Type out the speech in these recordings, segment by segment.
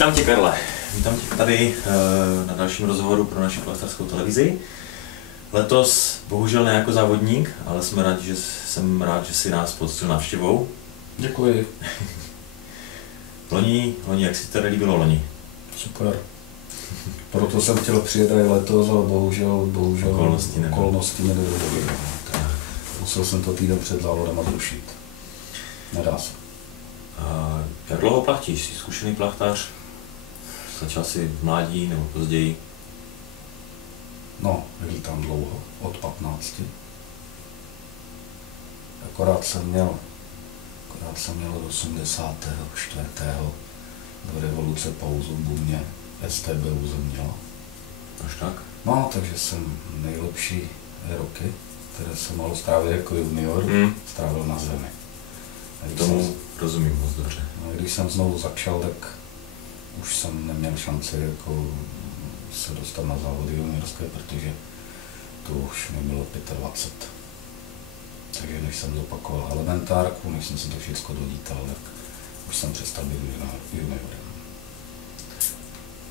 Vítám tě, Karle. Vítám tě tady na dalším rozhovoru pro naši plachtařskou televizi. Letos bohužel ne jako závodník, ale jsem rád, že si nás poctil návštěvou. Děkuji. Loni, jak si tady líbilo loni? Super. Proto jsem chtěl přijet i letos, ale bohužel okolnosti nedovolily. Musel jsem to týden před závodem zrušit. Nedá se. Jak dlouho plachtíš? Jsi zkušený plachtař? Začal jsi v mládí nebo později? No, vítám dlouho, od 15. Akorát jsem měl od 84. do revoluce pauzu v Bumě, STBU jsem měl. Až tak? No, takže jsem nejlepší roky, které jsem mohl strávit jako junior, strávil na zemi. Tomu rozumím moc dobře. No, když jsem znovu začal, tak už jsem neměl šanci jako se dostat na závody juniorské, protože to už mi bylo 25. Takže než jsem zopakoval elementárku, než jsem si to všechno dodítal, tak už jsem přestal být juniorem.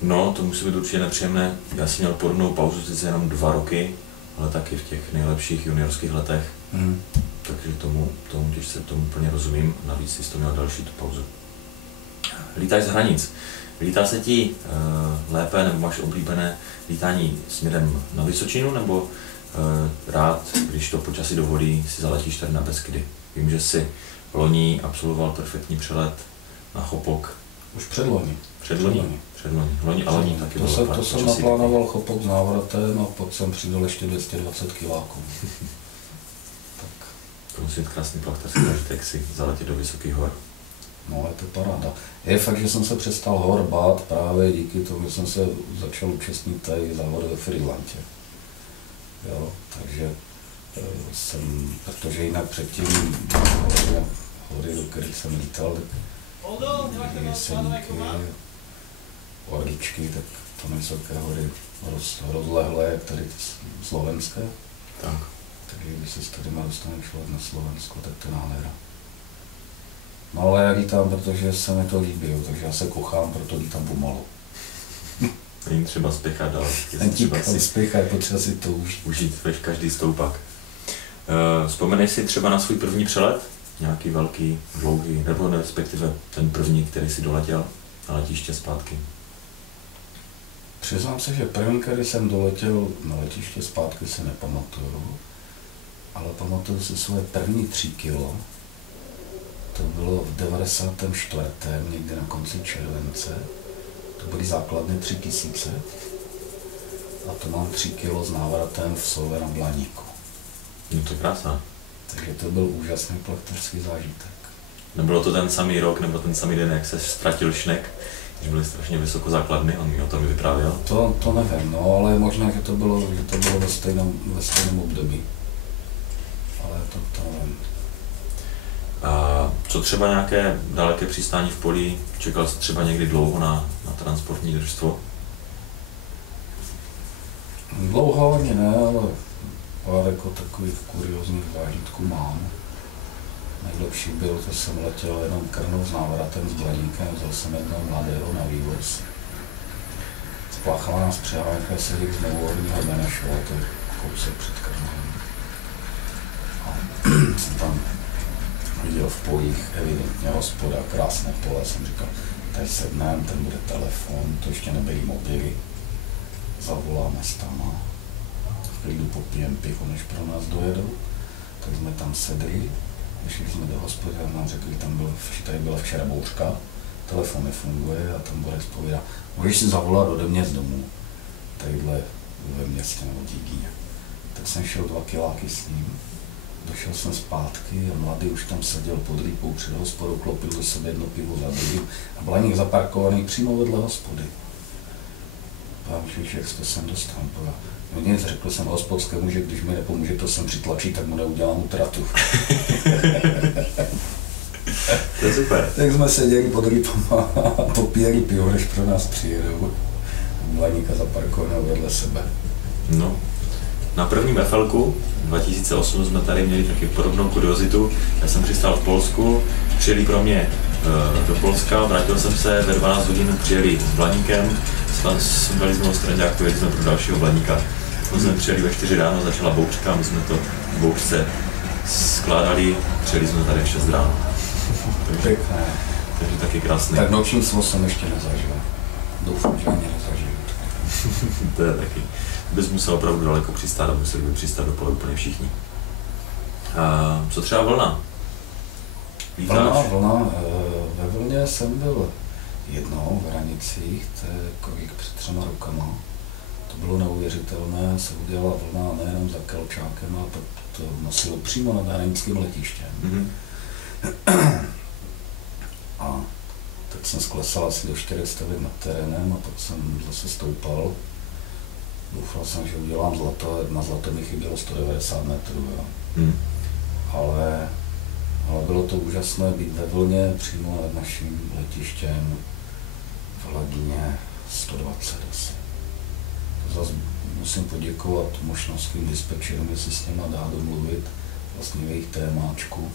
No, to musí být určitě nepříjemné. Já jsem měl podobnou pauzu, sice jenom 2 roky, ale taky v těch nejlepších juniorských letech. Takže tomu úplně rozumím. Navíc jsi to měl další tu pauzu. Lítáš z hranic. Lítá se ti lépe, nebo máš oblíbené lítání směrem na Vysočinu, nebo rád, když to počasí dovolí, si zaletíš tady na Beskydy? Vím, že jsi loni absolvoval perfektní přelet na Chopok. Už předloni. Loni taky bylo to jsem naplánoval Chopok s návratem a pak jsem přidal ještě 220 kiláků. Tak. To musí být krásný plachtařský zážitek si zaletět do vysokých hor. No, je to paráda. Je fakt, že jsem se přestal hor bát právě díky tomu, že jsem se začal účastnit tady závody ve Frýdlantě. Jo, takže protože jinak předtím hory, do kterých jsem lítal, tak Jeseníky, Orličky, tak to vysoké hory rozlehlé, jak tady slovenské. Tak. Takže když se s tady dostane člověk na Slovensko, tak to je nádhera. No ale já lítám, protože se mi to líbí, takže já se kochám, proto lítám pomalu. Není třeba spěchat, ale je potřeba si to užít každý stoupak. Vzpomeneš si třeba na svůj první přelet? Nějaký velký, dlouhý, nebo respektive ten první, který si doletěl na letiště zpátky? Přiznám se, že první, který jsem doletěl na letiště zpátky, se nepamatuju, ale pamatuju si svoje první 3 kilo. To bylo v 94. někde na konci července. To byly základny 3000. A to mám 3 kilo s návratem v Solve na Blaníku. No to je krása. Takže to byl úžasný plachtařský zážitek. Nebylo to ten samý rok nebo ten samý den, jak se ztratil Šnek, když byly strašně vysoko základny, on mi o tom vyprávěl? To nevím, no, ale možná, že to bylo ve stejném období. Ale to nevím. A co třeba nějaké daleké přistání v poli? Čekal jsi třeba někdy dlouho na transportní družstvo? Dlouho ani ne, ale pár jako takových kuriózních zážitků mám. Nejlepší byl, že jsem letěl jenom Krnov s návratem s Blaníkem, vzal jsem jednoho mladého na vývoz. Spláchala nás přehánka se z Novohorního Benešova, to je kousek před Krnovem. A jsem tam viděl v polích evidentně hospoda, krásné pole, jsem říkal, tady sedneme, ten bude telefon, to ještě nebyly mobily, zavoláme s tam a v klidu popijeme pivo, než pro nás dojedou, tak jsme tam sedli, šli jsme do hospody a nám řekli, tady byla včera bouřka, telefon nefunguje a tam Borec povídá, můžeš si zavolat ode mě z domu, tadyhle ve městě nebo Díky. Tak jsem šel 2 kiláky s ním. Došel jsem zpátky a mladý už tam seděl pod lípou před hospodou, klopil do sebe jedno pivo za druhým a Blaník zaparkovaný přímo vedle hospody. Pán Víš, jak jste sem dostal? No nic, řekl jsem hospodskému, že když mi nepomůže to sem přitlačit, tak mu neudělám utratu. To je super. Tak jsme seděli pod lípama a popíjeli pivo, než pro nás přijedou. Blaníka zaparkovaného vedle sebe. No. Na prvním FL-ku 2008 jsme tady měli taky podobnou kuriozitu. Já jsem přistál v Polsku, přijeli pro mě do Polska, vrátil jsem se, ve 12 hodin přijeli s Blaníkem, dali jsme ho straňáku, jeli jsme pro dalšího Blaníka. My jsme přijeli ve 4 ráno, začala bouřka, my jsme to v bouřce skládali, přijeli jsme tady v 6 ráno. Takže taky krásný. Tak noční svoz jsem ještě nezažil. Doufám, že ani nezažiju. To je taky. Bys musel opravdu daleko přistát a museli by přistát do pole úplně všichni. A co třeba vlna? Vlna. Ve Vlně jsem byl jednou v Hranicích, to je kolik před 3 rokama. To bylo neuvěřitelné, se udělala vlna nejenom za Kelčákem, ale to nosilo přímo nad hranickým letištěm. A tak jsem sklesal asi do 400 nad terénem a pak jsem zase stoupal. Doufal jsem, že udělám zlato, na zlato mi chybělo 190 metrů. Ale bylo to úžasné být ve Vlně, přímo nad naším letištěm v hladině 128. To zase musím poděkovat mošnovským dispečerům, jestli s těma dá domluvit vlastně v jejich témáčku,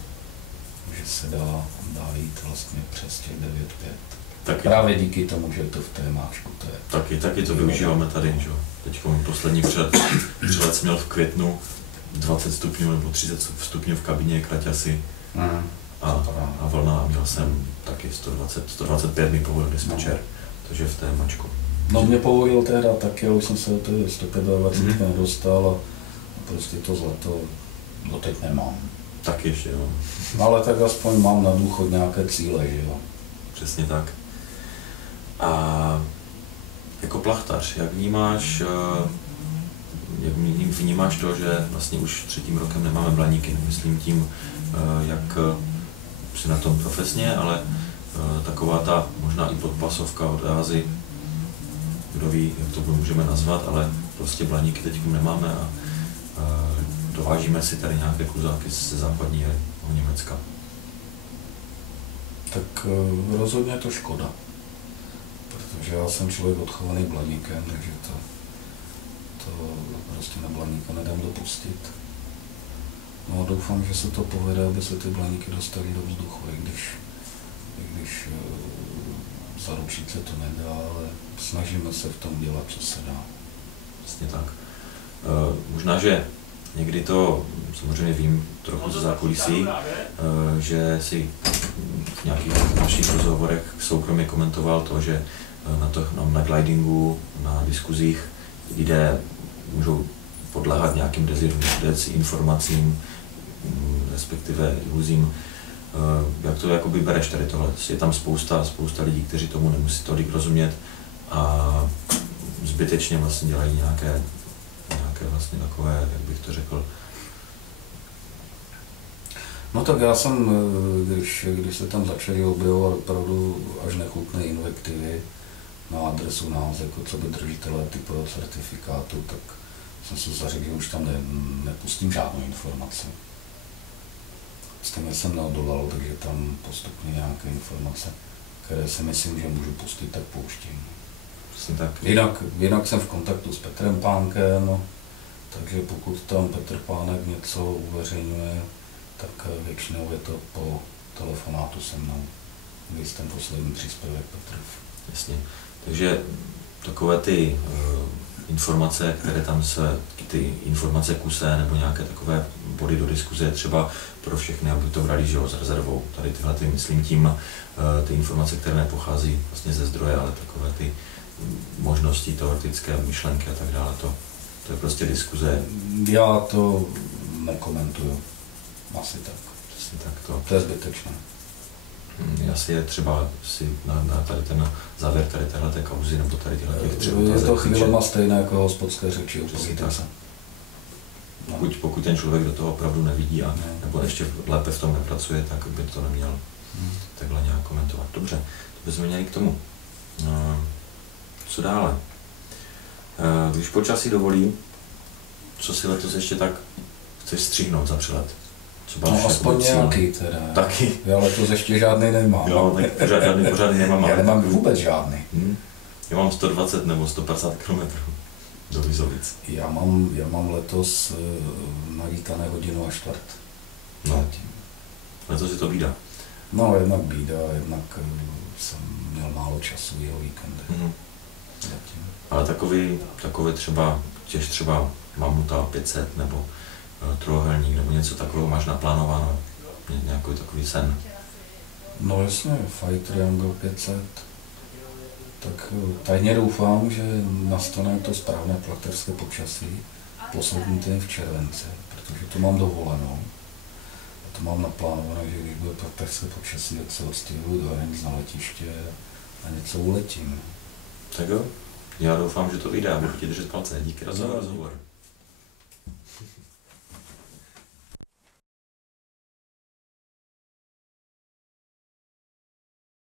že se dá jít vlastně přes těch 9.5. Právě díky tomu, že je to v témáčku. Taky to využíváme tady, že? Teď poslední přelet jsem měl v květnu 20 stupňů nebo 30 stupňů v kabině kraťasy a vlna, měl jsem taky 125 mi povolil dispečer, takže v témačku. No mě povolil tehda taky, ale už jsem se do té 125 nedostal a prostě to zlato doteď nemám. Tak ještě, jo. Ale tak aspoň mám na důchod nějaké cíle, že jo. Přesně tak. A jako plachtař, jak vnímáš to, že vlastně už 3. rokem nemáme Blaníky, myslím tím, jak si na tom profesně, ale taková ta možná i podpasovka od EASY, kdo ví, jak to můžeme nazvat, ale prostě Blaníky teď nemáme a dovážíme si tady nějaké kluzáky ze západního Německa. Tak rozhodně je to škoda, protože já jsem člověk odchovaný Blaníkem, takže to prostě na Blaníka nedám dopustit. No doufám, že se to povede, aby se ty Blaníky dostaly do vzduchu, i když zaručit se to nedá, ale snažíme se v tom dělat, co se dá. Vlastně tak. Možná, že někdy to, samozřejmě vím trochu ze zákulisí, že si v nějakých našich rozhovorech soukromě komentoval to, že na glidingu, na diskuzích lidé můžou podléhat nějakým dezinformacím, respektive iluzím. Jak to jakoby bereš tady tohle? Je tam spousta lidí, kteří tomu nemusí tolik rozumět a zbytečně vlastně dělají nějaké vlastně takové, jak bych to řekl. No tak já jsem, když se tam začali objevovat opravdu až nechutné invektivy na adresu nás, jako co by držitelé typového certifikátu, tak jsem se zařekl, že už tam nepustím žádnou informaci. Stejně jsem neodolal, takže tam postupně nějaké informace, které si myslím, že můžu pustit, tak pouštím. Tak. Jinak jsem v kontaktu s Petrem Pánkem, takže pokud tam Petr Pánek něco uveřejňuje, tak většinou je to po telefonátu se mnou, když ten poslední příspěvek Petrov. Jasně. Takže takové ty informace, které tam ty informace kuse nebo nějaké takové body do diskuze, třeba pro všechny, aby to brali, že jo, s rezervou. Tady tyhle, myslím tím, ty informace, které nepochází vlastně ze zdroje, ale takové ty možnosti, teoretické myšlenky a tak dále, to je prostě diskuze. Já to nekomentuju. Asi tak. Přesně tak to je zbytečné. Asi je třeba si na tady ten závěr tady téhleté kauzy, nebo tady těch třeba je to chvílema stejné jako hospodské řeči o politice. Pokud ten člověk do toho opravdu nevidí a nebo ještě lépe v tom nepracuje, tak by to neměl takhle nějak komentovat. Dobře, to bychom měli k tomu. Co dále? Když počasí dovolí, co si letos ještě tak chceš stříhnout za přelet? No aspoň nějaký teda. Taky. Já letos ještě žádný nemám. Jo, tak žádný pořádný nemám. Já nemám vůbec žádný. Já mám 120 nebo 150 km do Vizovic. Já mám letos nalítané 1 hodinu a čtvrt. No. Letos je to bída. No, jednak bída, jednak jsem měl málo času jeho víkendy. Ale takový třeba, těž třeba Mamuta 500 nebo Trojúhelník nebo něco takového máš naplánováno? Nějaký takový sen? No jasně, Fight Triangle 500. Tak tajně doufám, že nastane to správné platerské počasí poslední týden v červenci, protože to mám dovolenou. A to mám naplánované, že když bude platerské počasí, tak se odstěhuju do Hranic na letiště a něco uletím. Tak jo, já doufám, že to vyjde a budu ti držet palce. Díky za rozhovor.